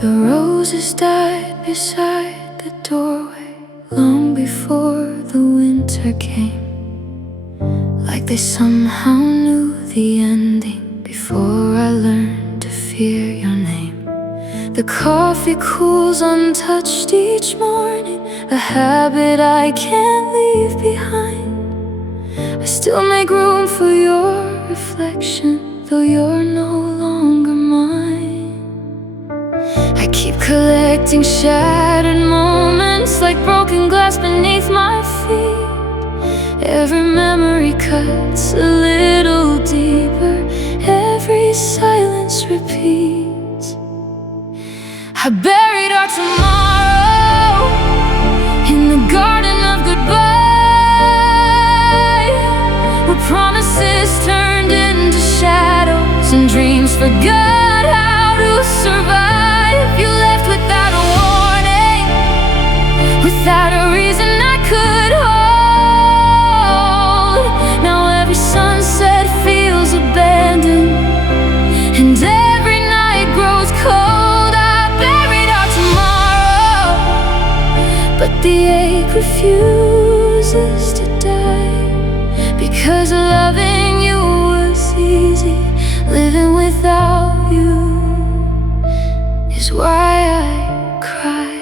The roses died beside the doorway long before the winter came, like they somehow knew the ending before I learned to fear your name. The coffee cools untouched each morning, a habit I can't leave behind. I still make room for your reflection, though you're no longer mine. I keep collecting shattered moments like broken glass beneath my feet. Every memory cuts a little deeper, every silence repeats. I buried our tomorrow in the garden of goodbye, where promises turned into shadows and dreams forgot how to survive. You left without a warning, without a reason I could hold. Now every sunset feels abandoned, and every night grows cold. I buried our tomorrow, but the ache refuses to die, because loving you was easy. Living without you is why I cry.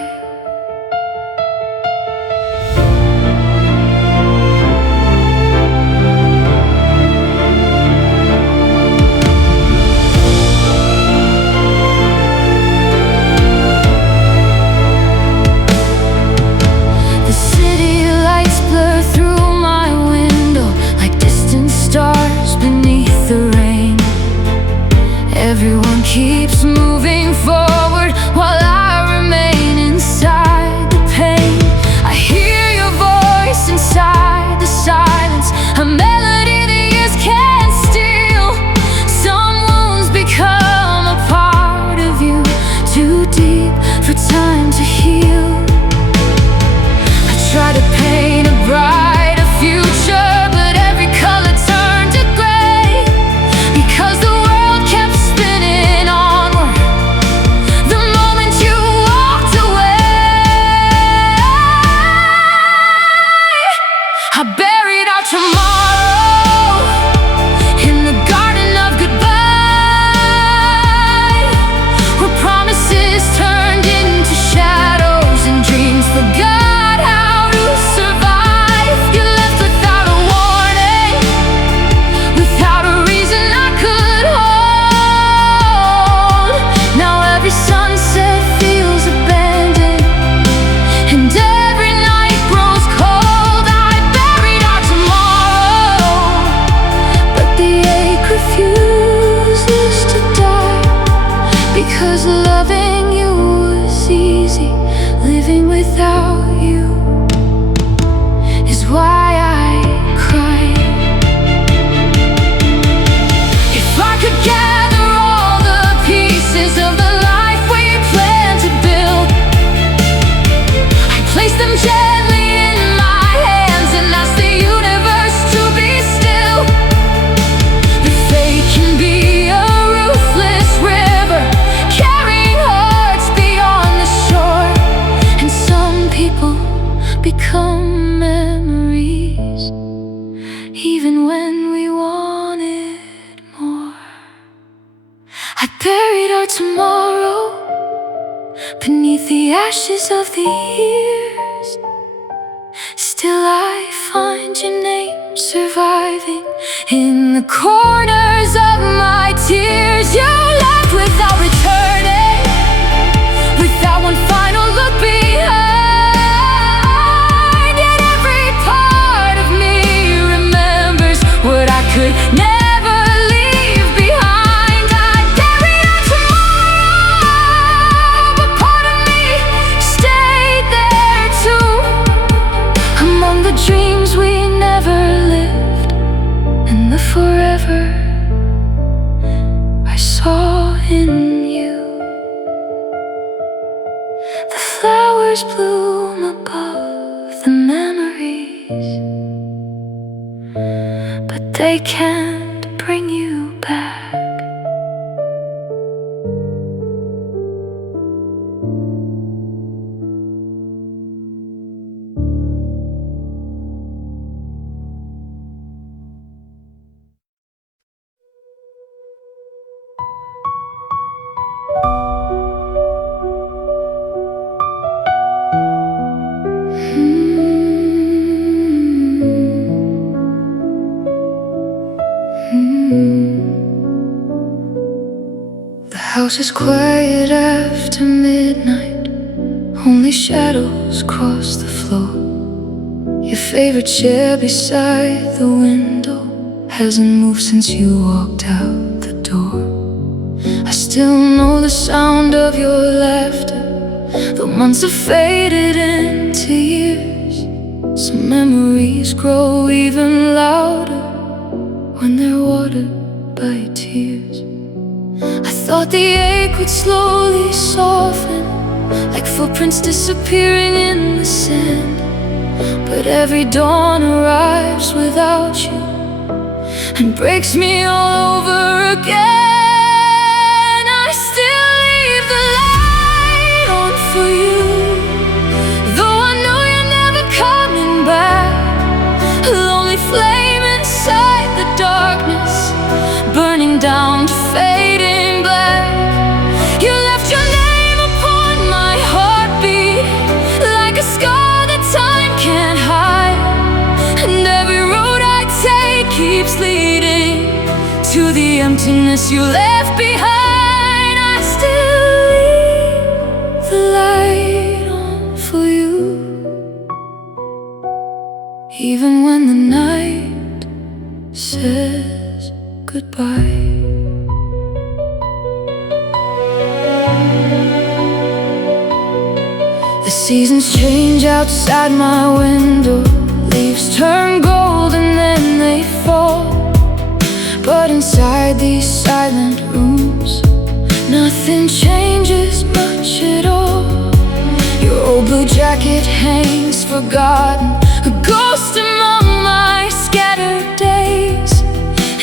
The city lights blur through my window like distant stars beneath the rain. Everyone keeps moving forward while I remain inside the pain. I hear your voice inside the silence, a melody the years can't steal. Some wounds become a part of you, too deep for time to heal. I try to paint a brighter future, but every color turned to gray, because the world kept spinning onward the moment you walked away. I buried our tomorrow in the garden of goodbye, where promises turned into shadows and dreams forgot how to survive. You left without a warning, without a reason I could hold. Now every sunset feels abandoned, and every night grows cold. I buried our tomorrow, but the ache refuses to die, because loving you was easy. Living without you is why I cry. If I could gather all the pieces of the life we planned to build, I'd place them gently in my hands and ask the universe to be still. The fate can be a ruthless river, carrying hearts beyond the shore, and some people become memories, even when we wanted more. I buried our tomorrow beneath the ashes of the years. Still I find your name surviving in the corners of my tears. You left without returning, without one final look behind. Yet every part of me remembers what I could never leave behind. I buried our tomorrow, but part of me stayed there too, among the dreams we never lived, and the forever I saw in you. The flowers bloom above the memories, but they can't bring you back. house is quiet after midnight. Only shadows cross the floor. Your favorite chair beside the window hasn't moved since you walked out the door. I still know the sound of your laughter, though months have faded into years. Some memories grow even louder when they're watered by tears. I thought the ache would slowly soften, like footprints disappearing in the sand. But every dawn arrives without you and breaks me all over again. I still leave the light on for you, though I know you're never coming back. A lonely flame inside the darkness, burning down to fading black. You left your name upon my heartbeat, like a scar that time can't hide. And every road I take keeps leading to the emptiness you left behind. I still leave the light on for you, even when the night says goodbye. The seasons change outside my window. Leaves turn gold and then they fall. But inside these silent rooms, nothing changes much at all. Your old blue jacket hangs forgotten, a ghost among my scattered days.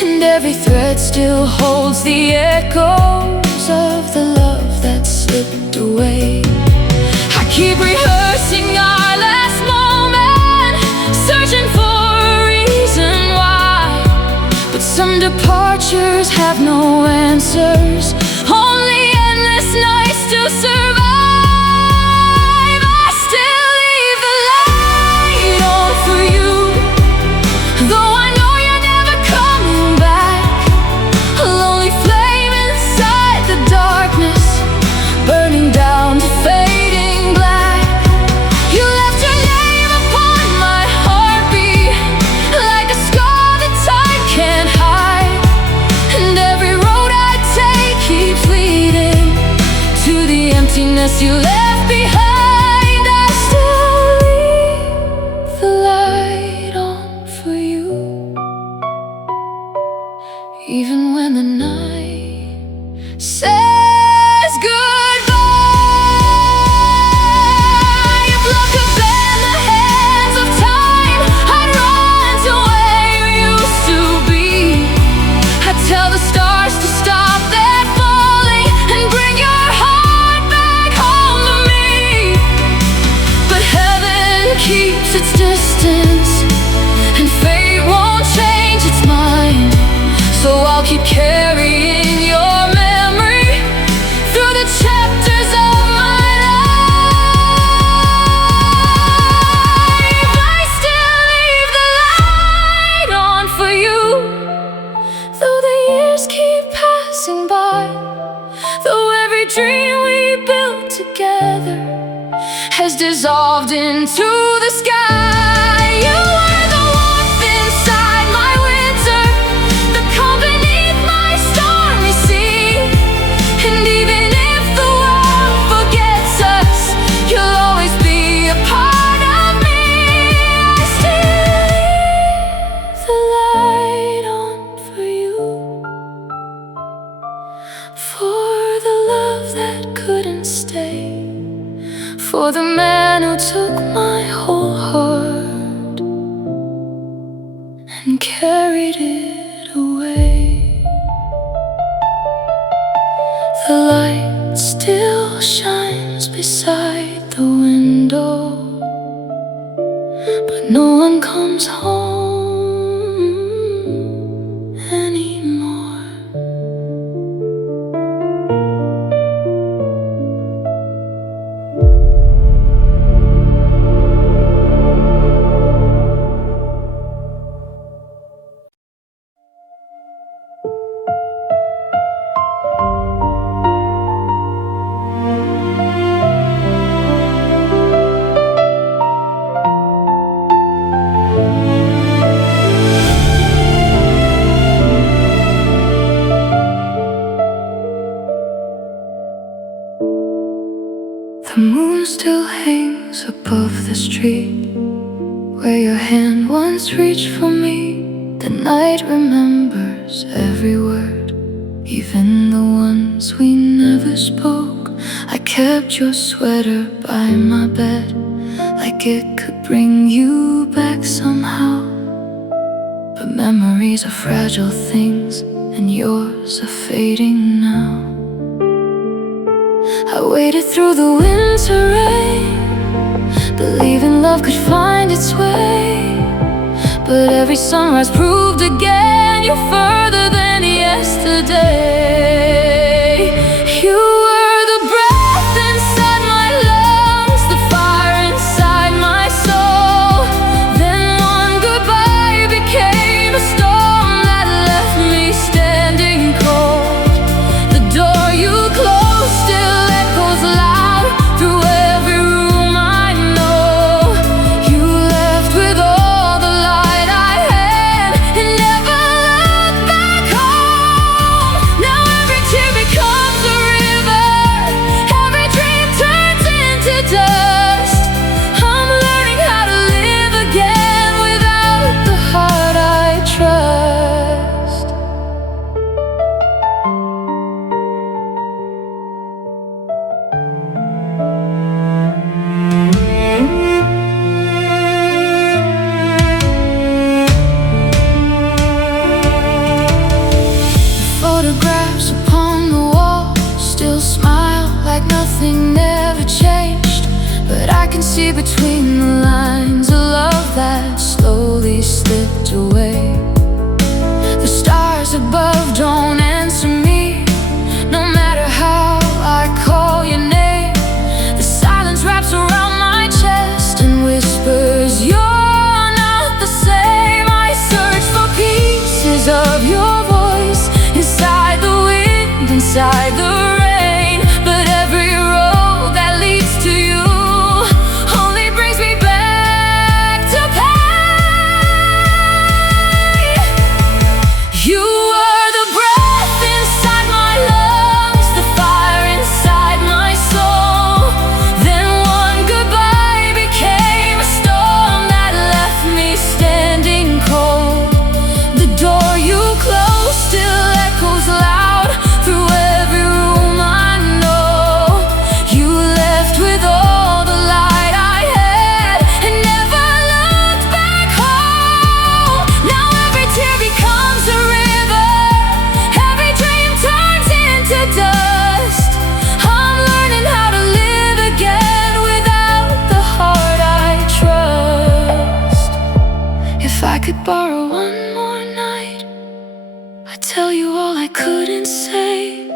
And every thread still holds the echoes of the love that slipped away. I keep rehearsing our last moment, searching for a reason why. But some departures have no answers, only endless nights to survive. I still leave the light on for you, though I know you're never coming back. A lonely flame inside the darkness, burning down to fading black. You left your name upon my heartbeat, like a scar that time can't hide. And every road I take keeps leading to the emptiness you left behind. I still leave the light on for you, even when the night says goodbye. If love could bend the hands of time, I'd run to where you used to be. I'd tell the stars to stop their falling and bring your heart back home to me. But heaven keeps its distance, and fate won't change its mind. So I'll keep carrying your memory through the chapters of my life. I still leave the light on for you, though the years keep passing by. Though every dream we built together has dissolved into the sky. You were the warmth inside my winter, the calm beneath my stormy sea. And even if the world forgets us, you'll always be a part of me. I still leave the light on for you, for the love that couldn't stay, for the man who took my whole heart and carried it away. The light still shines beside the window, but no one comes home anymore. The moon still hangs above the street where your hand once reached for me. The night remembers every word, even the ones we never spoke. I kept your sweater by my bed, like it could bring you back somehow. But memories are fragile things, and yours are fading now. I waited through the winter rain, believing love could find its way. But every sunrise proved again you're further than yesterday. You were the breath inside my lungs, the fire inside my soul. Then one goodbye became a storm that left me standing cold. The door you closed still echoes loud through every room I know. You left with all the light I had and never looked back home. Now every tear becomes a river, every dream turns into dust. I'm learning how to live again without the heart I trust. Photographs upon the wall still smile like nothing ever changed. But I can see between the lines a love that slowly slipped away. The stars above don't answer me, no matter how I call your name. The silence wraps around my chest and whispers, you're not the same. I search for pieces of your voice inside the wind, inside the rain. But every road that leads to you only brings me back to pain. You were the breath inside my lungs, the fire inside my soul. Then one goodbye became a storm that left me standing cold. The door you closed still echoes loud through every room I know. You left with all the light I had and never looked back home. Now every tear becomes a river, every dream turns into dust. I'm learning how to live again without the heart I trust. If I could borrow one more night, I'd tell you all I couldn't say,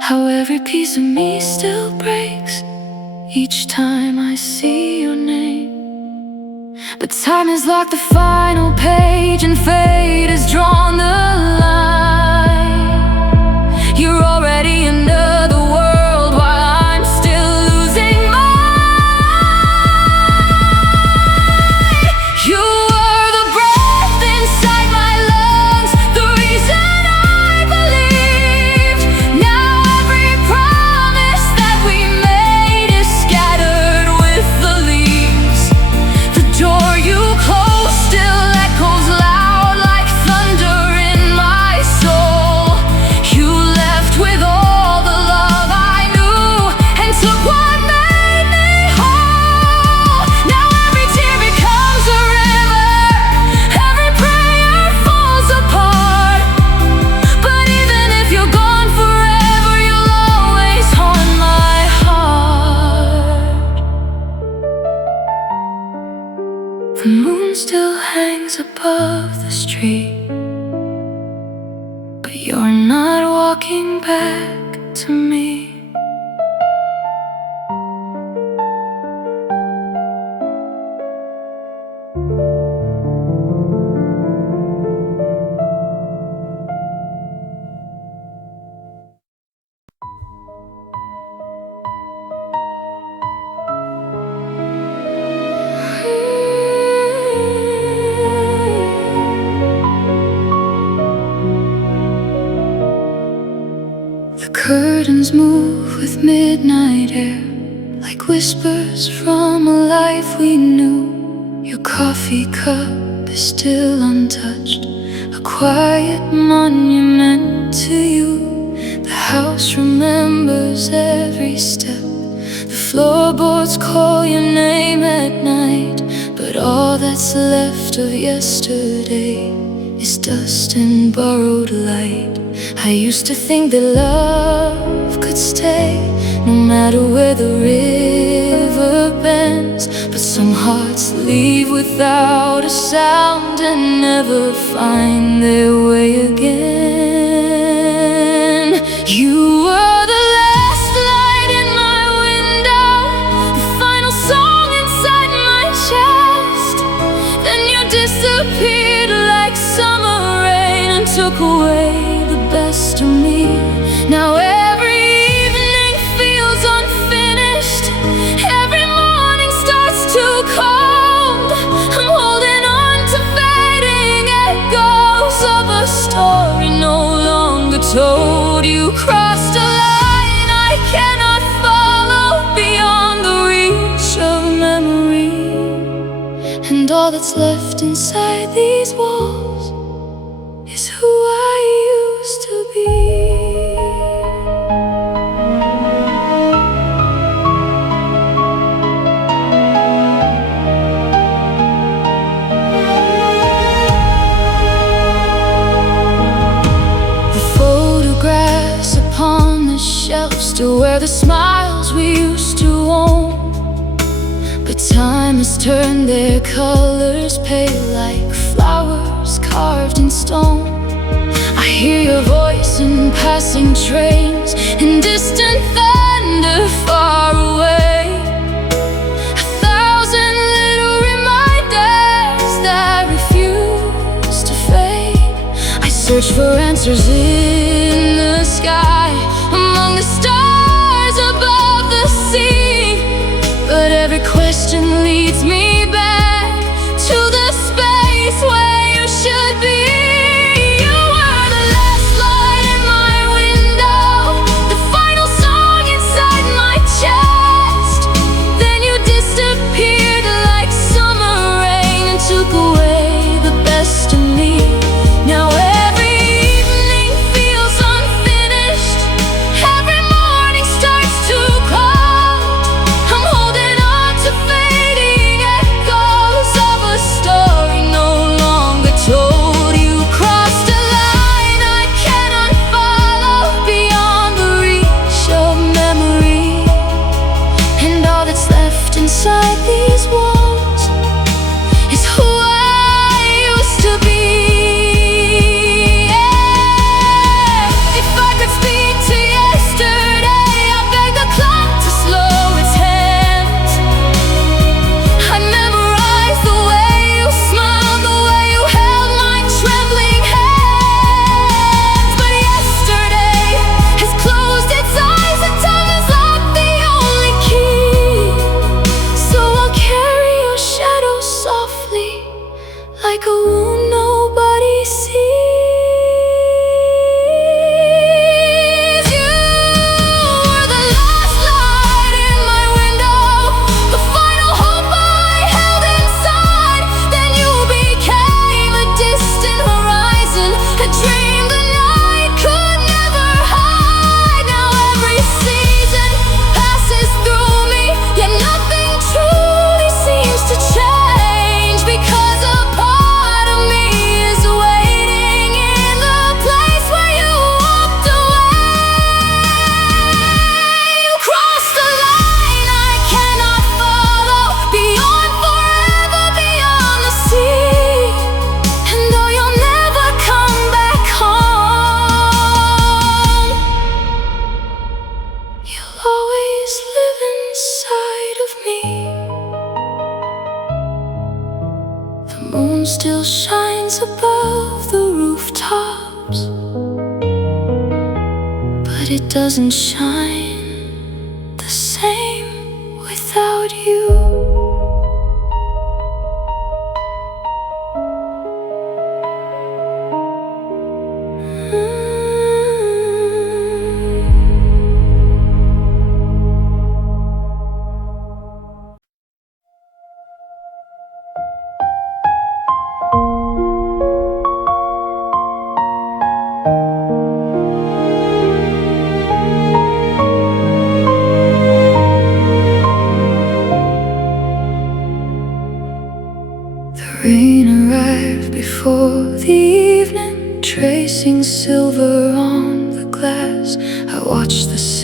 how every piece of me still breaks each time I see your name. But time has locked the final page and fate has drawn the line. You're already in another world while I'm still losing mine. You were the breath inside my lungs, the reason I believed. Now every promise that we made is scattered with the leaves. The door you closed still echoes loud like thunder in my soul. You left with all the love I knew and took what made me whole. Now every tear becomes a river, every prayer falls apart. But even if you're gone forever, you'll always haunt my heart. The moon still hangs above the street, but you're not walking back to me. The curtains move with midnight air, like whispers from a life we knew. Your coffee cup is still untouched, a quiet monument to you. The house remembers every step, the floorboards call your name at night. But all that's left of yesterday is dust and borrowed light. I used to think that love could stay no matter where the river bends, but some hearts leave without a sound and never find their way again. You were the last light in my window, the final song inside my chest. Then you disappeared like summer rain and took away the best of me. Now every evening feels unfinished, every morning starts too cold. I'm holding on to fading echoes of a story no longer told. You crossed a line I cannot follow, beyond the reach of memory. And all that's left inside these walls is who I used to be. The photographs upon the shelf still wear the smiles we used to own, but time has turned their colors pale like flowers carved in stone. I hear your voice in passing trains, in distant thunder far away. 1,000 little reminders that refuse to fade. I search for answers in the sky, among the stars above the sea, but every question leads me back to the space where you should be. You were the last light in my window, the final song inside my chest. Then you disappeared like summer rain and took away the best of me. Now every evening feels unfinished, every morning starts too cold. I'm holding on to fading echoes of a story no longer told. You crossed a line I cannot follow, beyond the reach of memory. And all that's left inside these walls is who I used to be. If I could speak to yesterday, I'd beg the clock to slow its hands. I memorized the way you smiled, the way you held my trembling hands. But yesterday has closed its eyes and time has locked the only key. So I'll carry your shadow softly, like a wound nobody sees. You were the last light in my window, the final hope I held inside. Then you became a distant horizon, a dream the night could never hide. Now every season passes through me, yet nothing truly seems to change, because a part of me is waiting in the place where you walked away. You crossed a line I cannot follow, beyond forever, beyond the sea. And though you'll never come back home, you'll always live inside of me. The moon still shines above the rooftops, but it doesn't shine the same without you.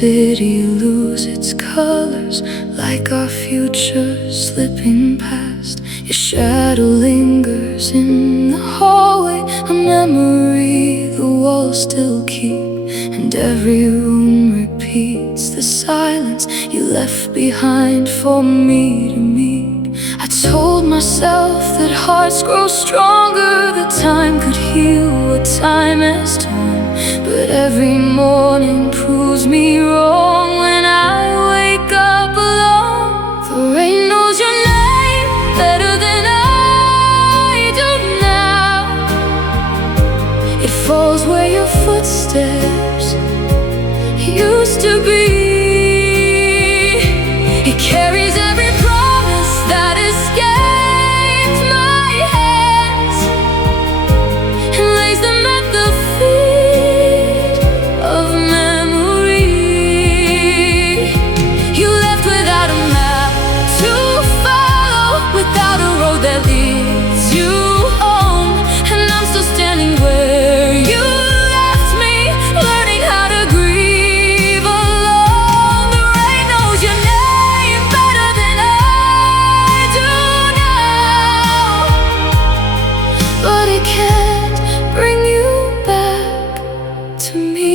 city lose its colors, like our future slipping past. Your shadow lingers in the hallway, a memory the walls still keep, and every room repeats the silence you left behind for me to meet. I told myself that hearts grow stronger, that time could heal what time has torn, but every morning proves me wrong. When I wake up alone, the rain knows your name better than I do now. It falls where your footsteps used to be. It carries every promise that escaped my hands, and lays them at the feet of memory. You left without a map to follow, without a road that leads you home, and I'm still standing where you left me, learning how to grieve alone. The rain knows your name better than I do now, but it can't bring you back to me.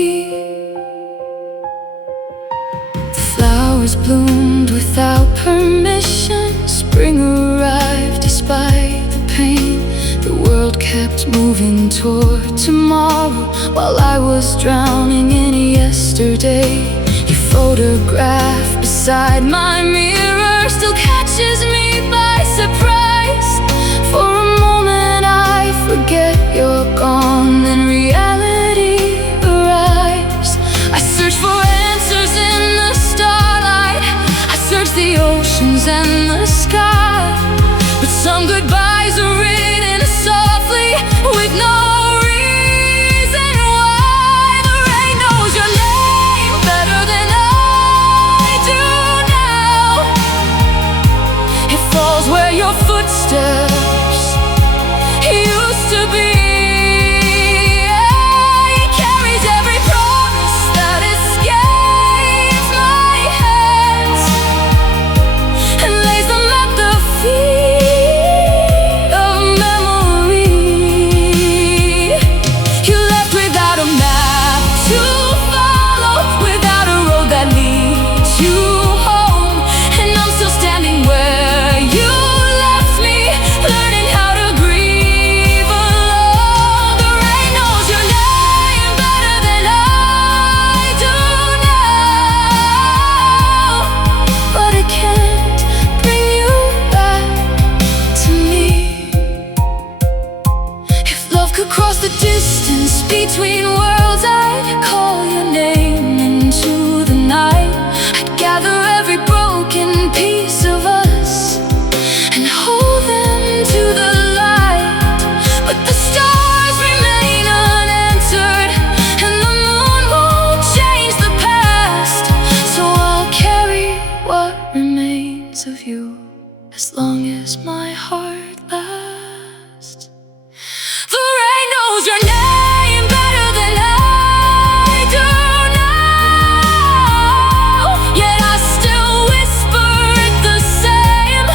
The flowers bloomed without permission, spring arrived despite the pain. The world kept moving toward tomorrow, while I was drowning in yesterday. Your photograph beside my mirror still catches me by surprise. For a moment I forget you're gone, then reality arrives. I search for answers in the starlight, I search the oceans and the sky, but some goodbyes are written softly with no reason why. The rain knows your name better than I do now. It falls where your footsteps used to be. It carries every promise that escapes my hands, and lays them at the feet of memory. You left without a map to follow, without a road that leads you home, and I'm still standing where you left me, learning how to grieve alone. The rain knows your name better than I do now, but it can't bring you back to me. If love could cross the distance between worlds, I'd call your name into the night. I'd gather every broken piece of us and hold them to the light. But the stars remain unanswered, and the moon won't change the past. So I'll carry what remains of you as long as my heart lasts. The rain knows your name better than I do now, yet I still whisper it the same,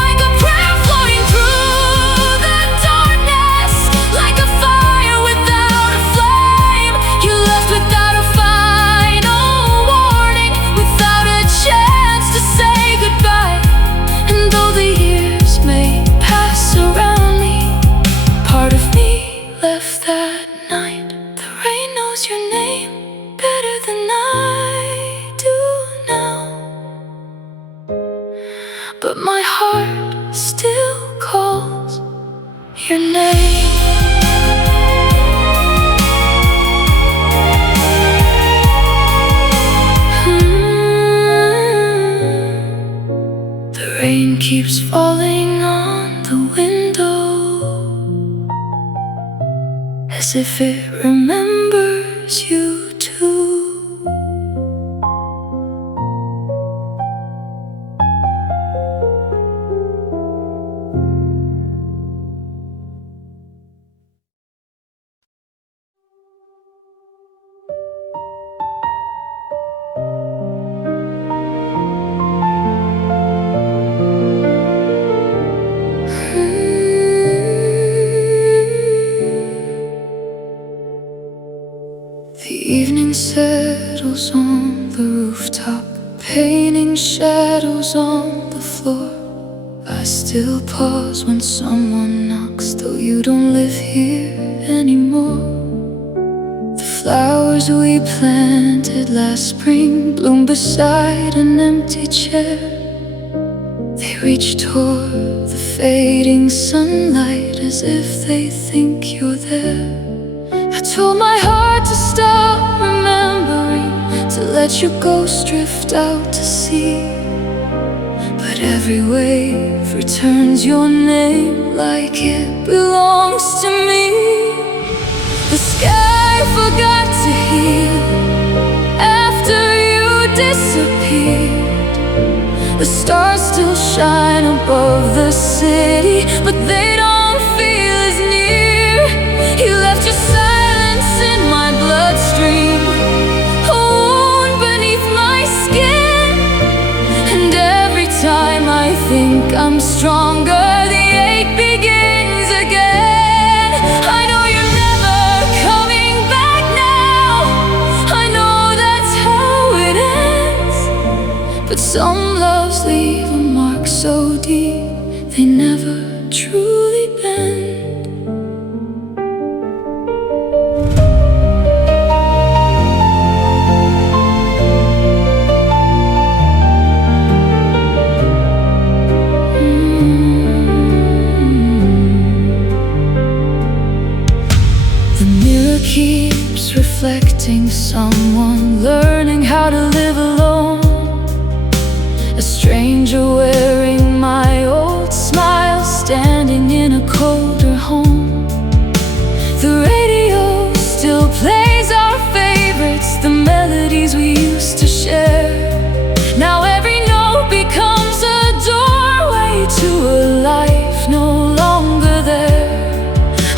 like a prayer flowing through the darkness, like a fire without a flame. You left without a final warning, without a chance to say goodbye. And though the years may pass around me, part of me left that night. The rain knows your name better than I do now, but my heart still calls your name. The rain keeps falling on the window, as if it remembers you too. on the rooftop, painting shadows on the floor. I still pause when someone knocks, though you don't live here anymore. The flowers we planted last spring bloom beside an empty chair. They reach toward the fading sunlight as if they think you're there. I told my heart to stop remembering, to let your ghost drift out to sea. But every wave returns your name like it belongs to me. The sky forgot to heal after you disappeared. The stars still shine above the city, but they don't feel as near. You left your silence in my bloodstream, a wound beneath my skin. And every time I think I'm stronger, the ache begins again. I know you're never coming back now. I know that's how it ends. But some loves leave a mark so deep they never truly bend. The mirror keeps reflecting someone learning how to live alone. A stranger wearing my old smile, standing in a colder home. The radio still plays our favorites, the melodies we used to share. Now every note becomes a doorway to a life no longer there.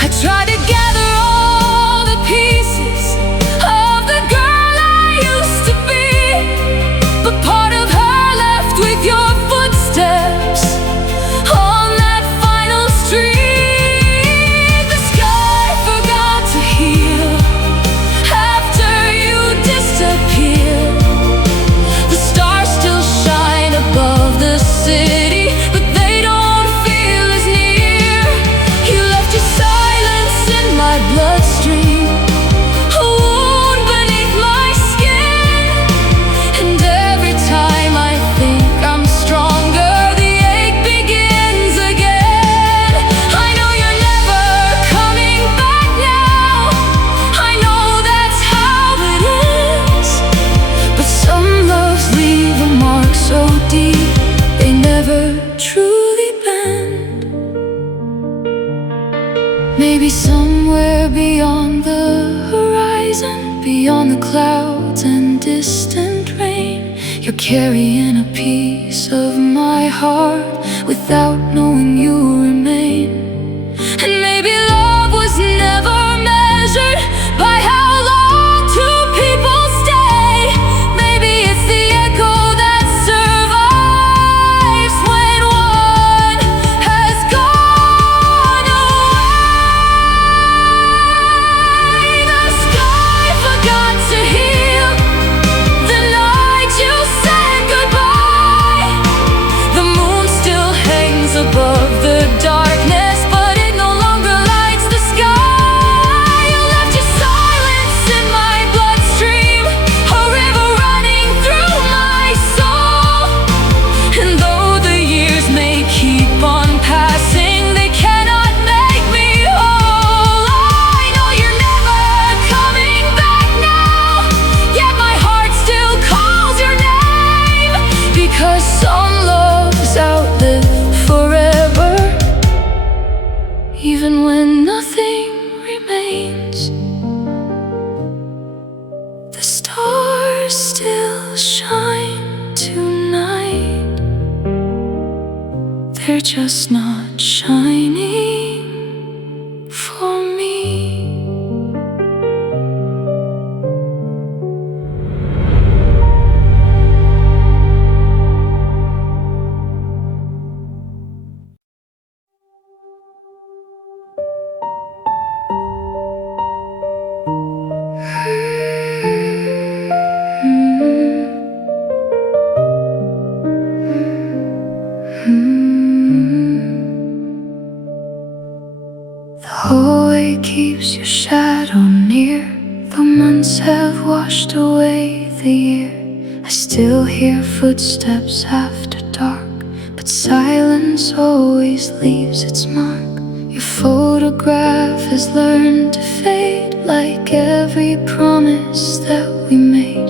I try to gather all the pieces of the girl I used to be, but part of her left with your footsteps on that final street. The sky forgot to heal after you disappeared. The stars still shine above the city, but they don't feel as near. You left your silence in my bloodstream, a wound beneath my skin. And every time I think I'm stronger, the ache begins again. I know you're never coming back now. I know that's how it is. But some loves leave a mark so deep they never truly bend. Maybe somewhere beyond the horizon, beyond the clouds and distant rain, you're carrying a piece of my heart without knowing you remain. And maybe love was never measured by how long two people stay. Maybe it's the echo that survives when one has gone away. The sky forgot to heal the night you said goodbye. The moon still hangs above the darkness, but it no longer lights the sky. You left your silence in my bloodstream, a river running through my soul. And though the years may keep on passing, they cannot make me whole. I know you're never coming back now, yet my heart still calls your name. Because some loves outlive forever, even when nothing remains. The stars still shine tonight, they're just not shining for me. your shadow near. Though months have washed away the year, I still hear footsteps after dark, but silence always leaves its mark. Your photograph has learned to fade, like every promise that we made.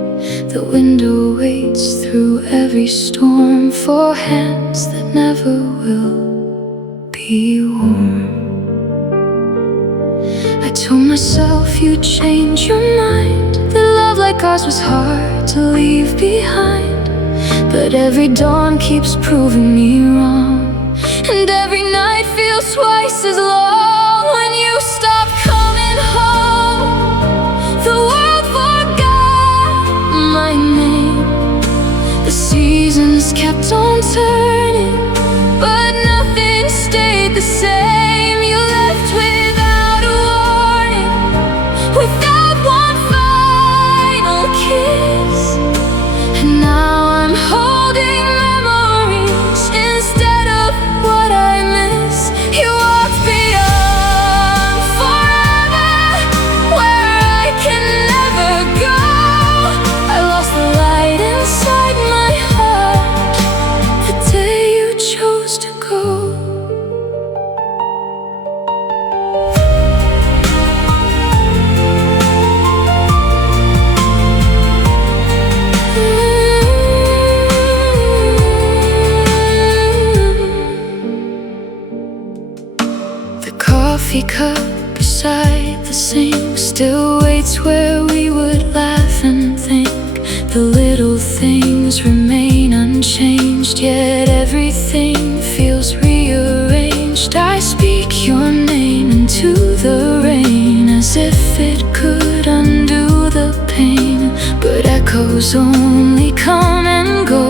The window waits through every storm for hands that never will be warm. I told myself you'd change your mind, that love like ours was hard to leave behind. But every dawn keeps proving me wrong, and every night feels twice as long. When you stop coming home, the world forgot my name. The seasons kept on turning, but nothing stayed the same. You left without a warning, without one final kiss. And now I'm holding memories instead of what I miss. You walked beyond forever, where I can never go. I lost the light inside my heart the day you chose to go. The coffee cup beside the sink still waits where we would laugh and think. The little things remain unchanged, yet everything feels rearranged. I speak your name into the rain, as if it could undo the pain. But echoes only come and go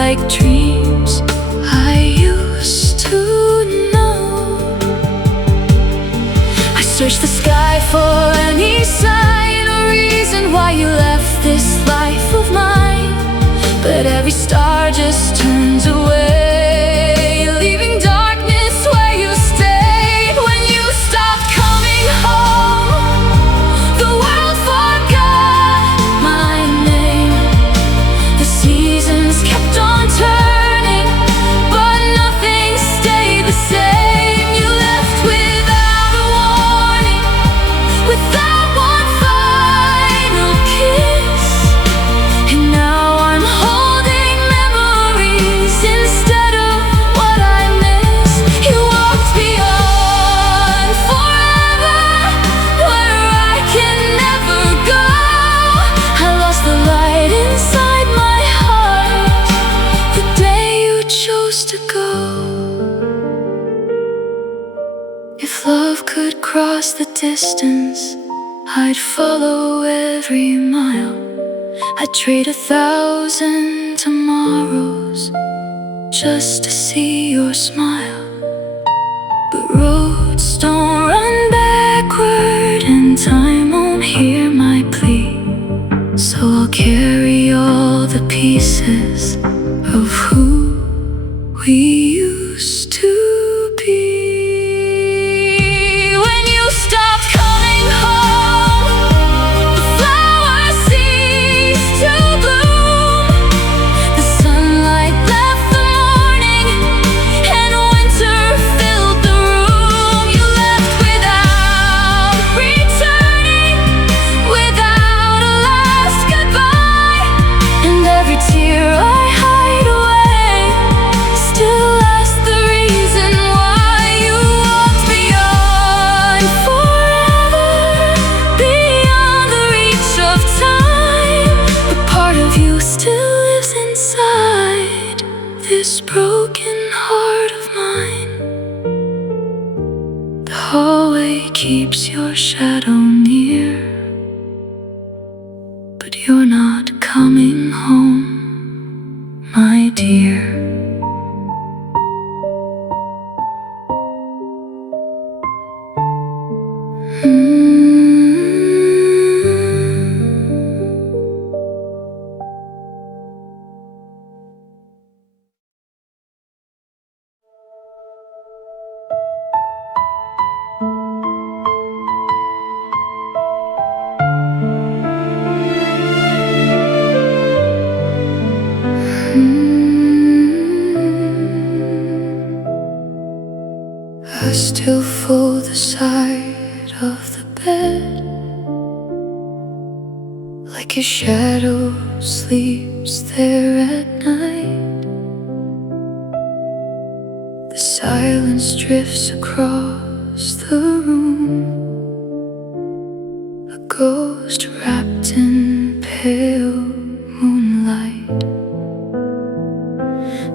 like dreams I used to know. I search the sky for any sign or reason why you left this life of mine, but every star just turns away, leaving darkness where you stayed. When you stopped coming home, the world forgot my name. The seasons kept on turning, but nothing stayed the same. You left without a warning, without one final kiss. And now I'm holding memories instead of what I miss. You walked beyond forever, where I can never go. I lost the light inside my heart the day you chose to go. If love could cross the distance, I'd follow every mile. I'd trade 1,000 tomorrows just to see your smile. But roads don't run backward, and time won't hear my plea. So I'll carry all the pieces of who we used to be. When you stopped coming home, the flowers ceased to bloom. The sunlight left the morning, and winter filled the room. You left without returning, without a last goodbye. And every tear I hide away still asks the reason why. You walked beyond forever, beyond the reach of time. But part of you still lives inside this broken heart of mine. The hallway keeps your shadow near, but you're not coming home, my dear. still fold the side of the bed, like your shadow sleeps there at night. The silence drifts across the room, a ghost wrapped in pale moonlight.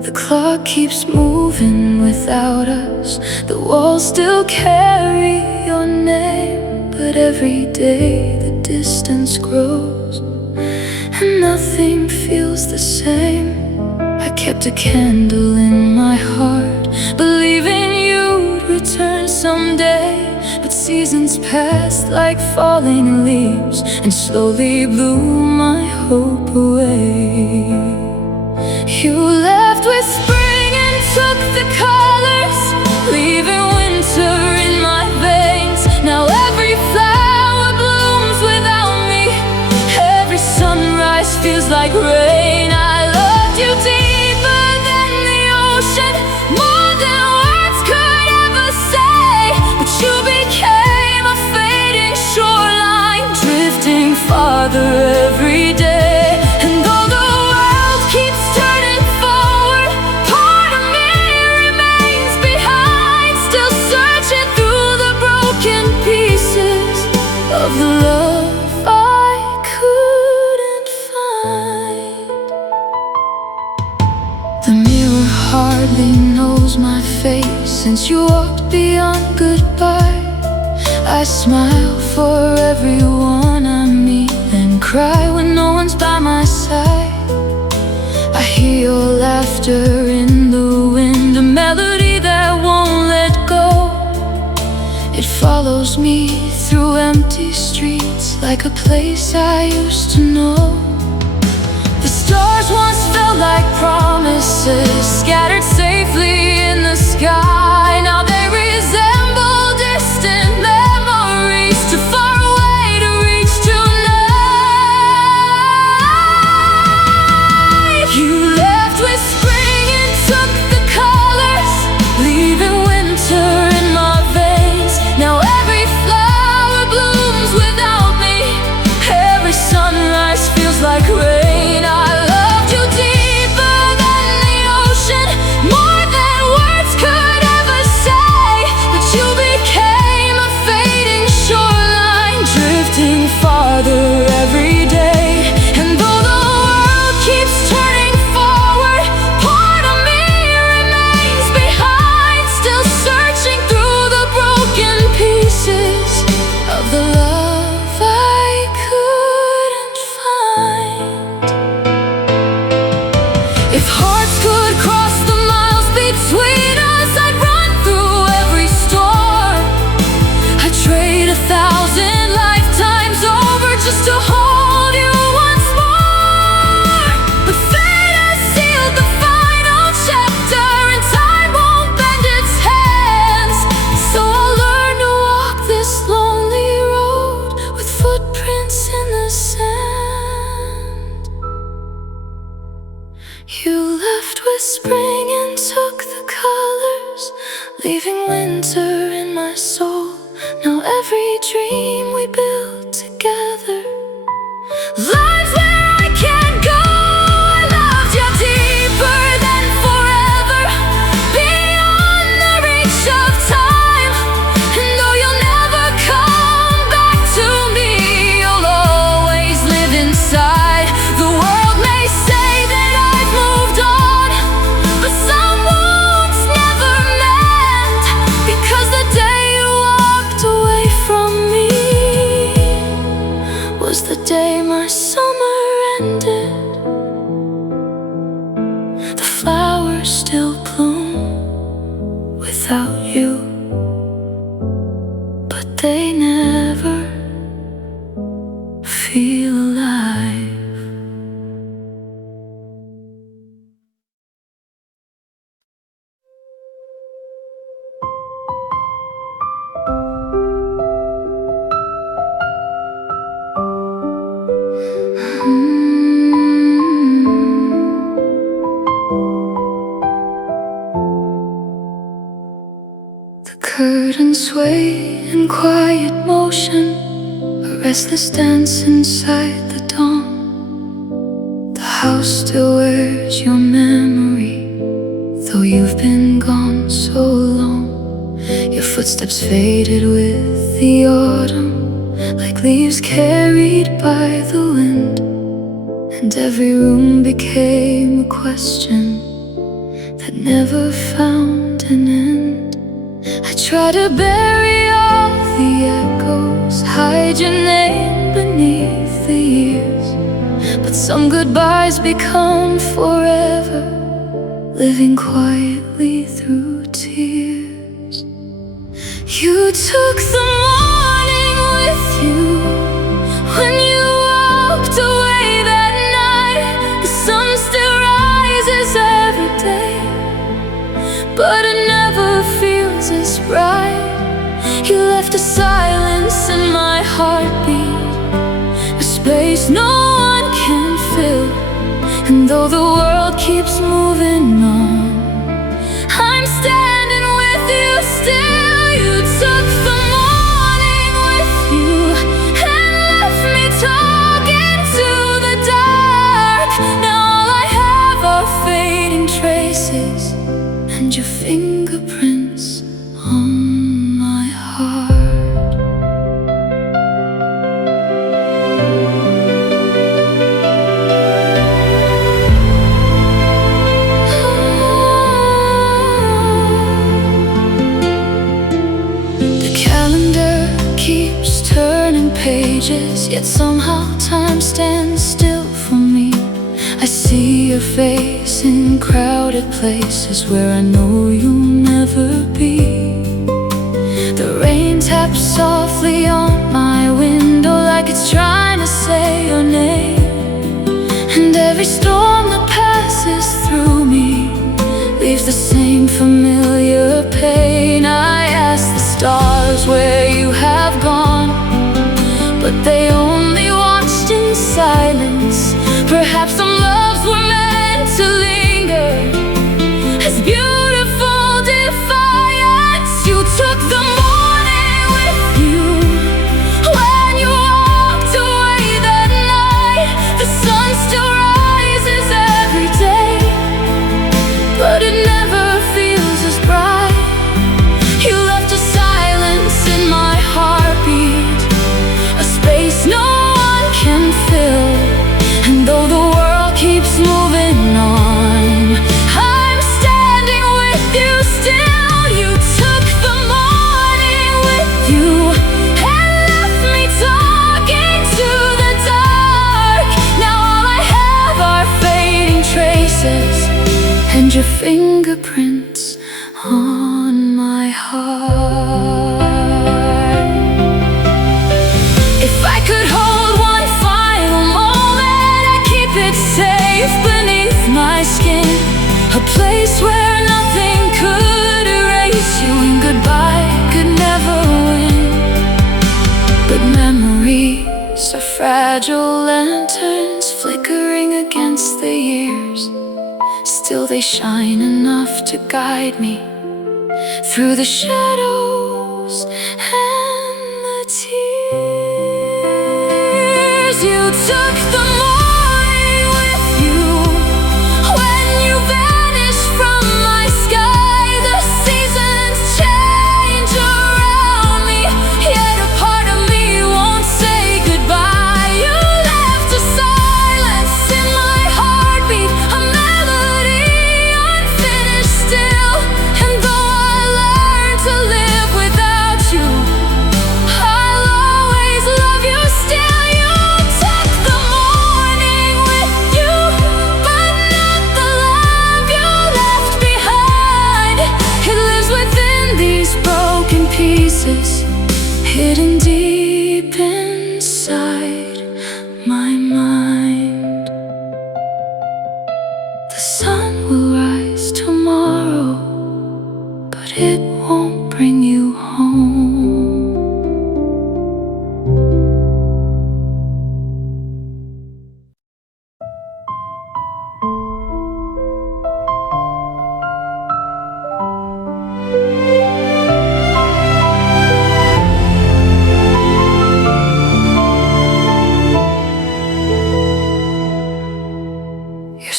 The clock keeps moving without us. The walls still carry your name, but every day the distance grows and nothing feels the same. I kept a candle in my heart, believing you'd return someday. But seasons passed like falling leaves and slowly blew my hope away. You left with spring and took the colors, leaving winter in my veins. Now every flower blooms without me, every sunrise feels like rain. I loved you deeper than the ocean, more than words could ever say. But you became a fading shoreline, drifting farther every day. And though the world keeps turning forward, part of me remains behind, still searching through the broken pieces of the love I couldn't find. The mirror hardly knows my face since you walked beyond goodbye. I smile for everyone I meet, then cry when no one's by my side. I hear your laughter in the wind, a melody that won't let go. It follows me through empty streets like a place I used to know. The stars once felt like promises, scattered safely in the sky. Now they resemble distant memories, too far away to reach tonight. You left with spring and took the colors, leaving winter in my veins. Now every flower blooms without me, every sunrise feels like rain. I loved you deeper than the ocean, more than words could ever say. But you became a fading shoreline, drifting farther every day. And though the world keeps turning forward, part of me remains behind, still searching through the broken pieces of the love I couldn't find. If hearts could cross the miles between us, I'd run through every storm. I'd trade 1,000 lifetimes over just to hold you once more. But fate has sealed the final chapter, and time won't bend its hands. So I'll learn to walk this lonely road with footprints in the sand. You left with spring and took the colors, leaving winter in my soul. Now every dream we built together lies where I can't go. I loved you deeper than forever, beyond the reach of time. And though you'll never come back to me, you'll always live inside. The world may say that I've moved on, but some wounds never mend, because the day you walked away from me sway in quiet motion, a restless dance inside the dawn. The house still wears your memory, though you've been gone so long. Your footsteps faded with the autumn, like leaves carried by the wind. And every room became a question that never found an end. I try to bury all the echoes, hide your name beneath the years, but some goodbyes become forever, living quietly through tears. You took the morning with you when you walked away that night. The sun still rises every day, but it never feels as bright. You left a silence in my heartbeat, a space no one can fill. And though the world keeps moving on, I'm standing with you still. You took the morning with you and left me talking to the dark. Now all I have are fading traces and your fingerprints on my heart. The calendar keeps turning pages, yet somehow time stands still for me. I see your face in crowded places where I know you'll never be. The rain taps softly on my window like it's trying to say your name. And every storm that passes through me leaves the same familiar pain. I ask the stars where you have gone, but they only watched in silence. Perhaps some loves were meant to linger as beautiful defiance. You took the morning with you when you walked away that night. The sun still rises every day, but it never feels as bright. You left a silence in my heartbeat, a space no one can fill. And though the world keeps moving on, I'm standing with you still. You took the morning with you and left me talking to the dark. Now all I have are fading traces and your fingerprints on my heart. If I could hold one final moment, I'd keep it safe beneath my skin, a place where nothing could erase you and goodbye could never win. But memories are fragile lanterns flickering against the years. Still they shine enough to guide me through the shadows and the tears. You took the morning with you when you vanished from my sky. The seasons change around me, yet a part of me won't say goodbye. You left a silence in my heartbeat, a melody unfinished still. And though I learned to live without you, I'll always love you still. You took the morning with you, but not the love you left behind. It lives within these broken pieces, hidden deep inside my mind. The sun will rise tomorrow, but it won't bring you home.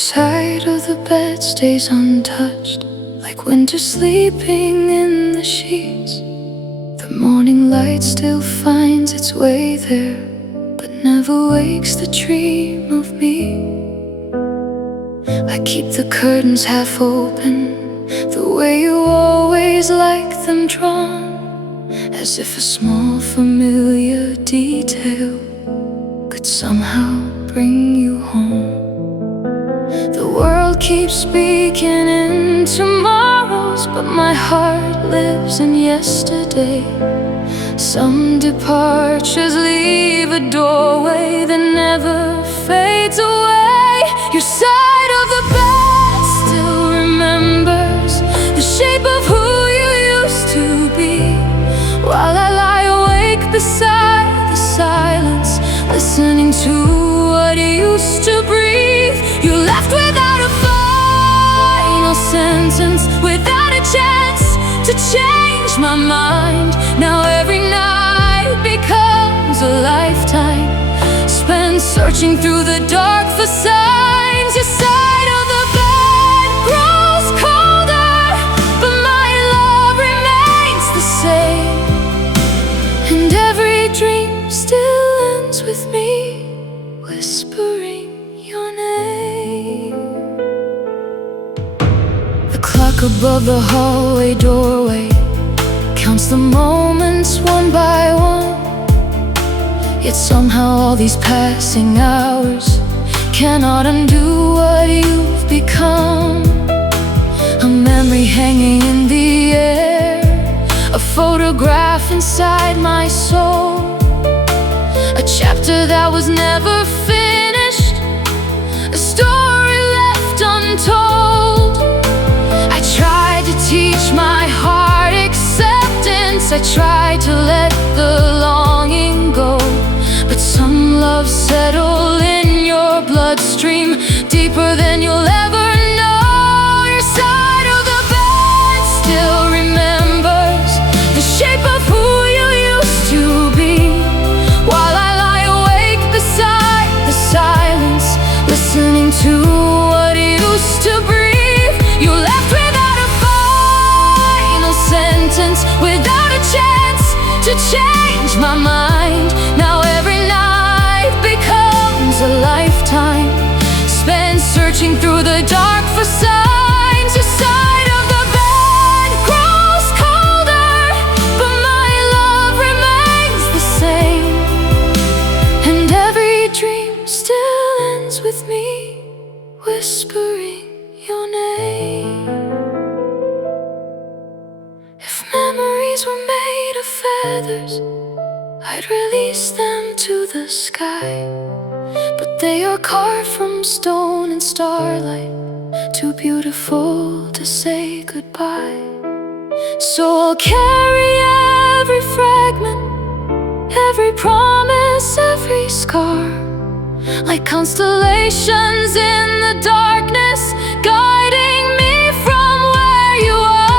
side of the bed stays untouched, like winter sleeping in the sheets. The morning light still finds its way there, but never wakes the dream of me. I keep the curtains half open, the way you always like them drawn, as if a small familiar detail could somehow bring you home. The world keeps speaking in tomorrows, but my heart lives in yesterday. Some departures leave a doorway that never fades away. Your side of the bed still remembers the shape of who you used to be, while I lie awake beside the silence, listening to what you used to breathe. You left without a final sentence, without a chance to change my mind. Now every night becomes a lifetime spent searching through the dark for signs. Your side of the bed grows colder, but my love remains the same, and every dream still ends with me whispering your name. The clock above the hallway doorway counts the moments one by one, yet somehow all these passing hours cannot undo what you've become. A memory hanging in the air, a photograph inside my soul, a chapter that was never finished, a story left untold. I tried to teach my heart acceptance, I tried to let the longing go, but some love settled in your bloodstream, deeper than you'll ever know. Your side of the bed still remembers the shape of who you used to be, while I lie awake beside the silence, listening to what used to breathe. You left without a final sentence, without a chance to change my mind. Now every night becomes a lifetime spent searching through the dark for signs. Your side of the bed grows colder, but my love remains the same, and every dream still ends with me whispering your name. If memories were made of feathers, I'd release them to the sky, but they are carved from stone and starlight, too beautiful to say goodbye. So I'll carry every fragment, every promise, every scar, like constellations in the darkness, guiding me from where you are.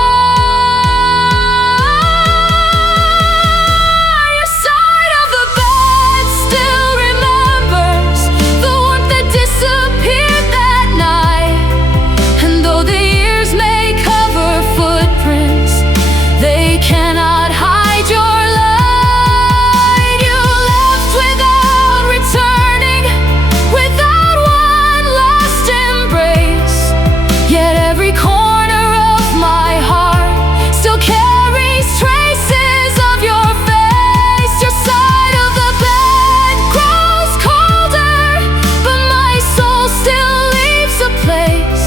Your side of the bed still remembers the warmth that disappeared that night, and though the years may cover footprints, they cannot hide your light. You left without returning, without one last embrace, yet every corner of my heart still carries traces of your face. Your side of the bed grows colder, but my soul still leaves a place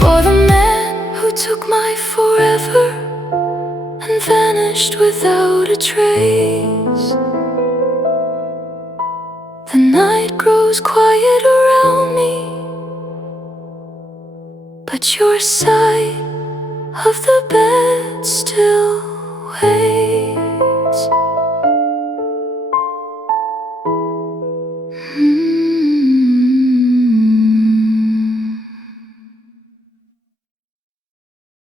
for the man who took my forever and vanished without a trace. The night grows quiet around me, but your side of the bed still waits.